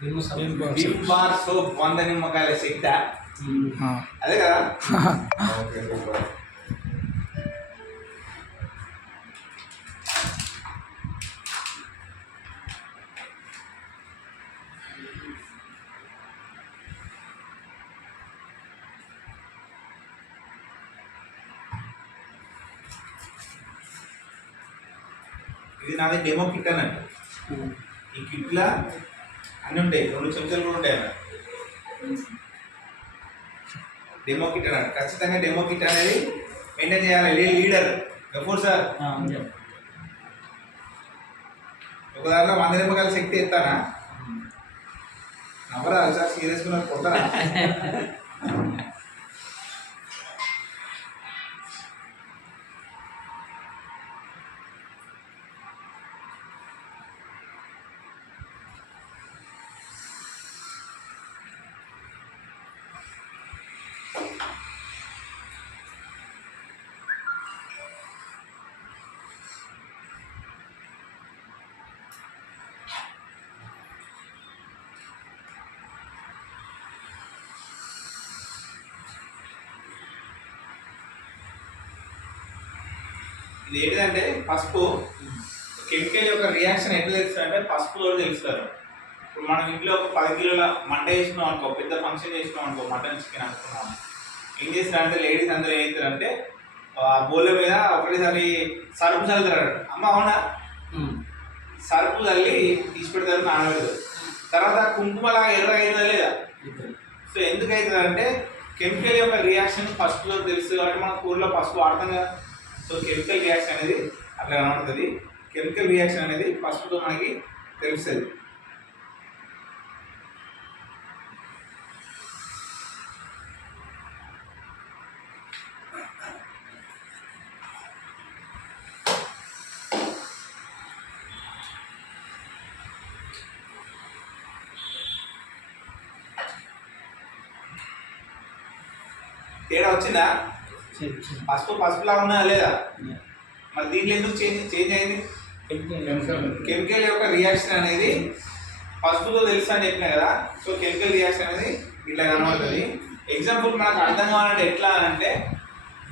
Vim bar soap 100 నిమ్మకాయల శక్తి అదే కదా. Okay super. ఇది నాది డెమో కిట్ అన్నట్టు. ఈ కిట్లా అన్నీ ఉంటాయి, 2 చెంచాలు కూడా ఉంటాయి అన్నట్టు. డెమో కిట్ అన్నట్టు. ఖచ్చితంగా డెమో కిట్ అనేది మెయింటైన్ చేయాలి. లీడర్ గఫూర్ సార్ ఒక దాంట్లో 100 నిమ్మకాయల శక్తి ఎత్తానా నవ్వరా సార్, సీరియస్గా కొడతారా? ఇది ఏంటిదంటే పసుపు కెమికల్ యొక్క రియాక్షన్ ఎట్లా తెలుస్తుంది అంటే పసుపులో తెలుస్తారు. ఇప్పుడు మనం ఇంట్లో ఒక 10 కిలోల మంట వేసినాం అనుకో, పెద్ద ఫంక్షన్ చేసినాం అనుకో, మటన్ చికెన్ అనుకున్నాం, ఏం చేస్తారంటే లేడీస్ అందరూ ఏం చేస్తారంటే బోళ్ళ మీద ఒకటేసారి సరుపు చల్లుతారు. అమ్మ అవునా, సరుపు చల్లి తీసి పెడతారు, నానబెడతారు. తర్వాత కుంకుమలాగా ఎర్ర అవుతుందా లేదా? సో ఎందుకు అవుతుంది అంటే కెమికల్ యొక్క రియాక్షన్ పసుపులో తెలుస్తుంది కాబట్టి మనం కూరలో పసుపు వాడతాం కదా. సో కెమికల్ రియాక్షన్ అనేది అట్లా కనబడుతుంది. కెమికల్ రియాక్షన్ అనేది పసుపుతో మనకి తెలుస్తుంది. తేడా వచ్చిందా? పసుపులా ఉన్నా లేదా? మరి దీంట్లో ఎందుకు చేంజ్ అయింది? కెమికల్ యొక్క రియాక్షన్ అనేది పసుపుతో తెలుసు అని చెప్పినా కదా. సో కెమికల్ రియాక్షన్ అనేది ఇట్లా కనబడుతుంది. ఎగ్జాంపుల్ మనకు అర్థం కావాలంటే ఎట్లా అంటే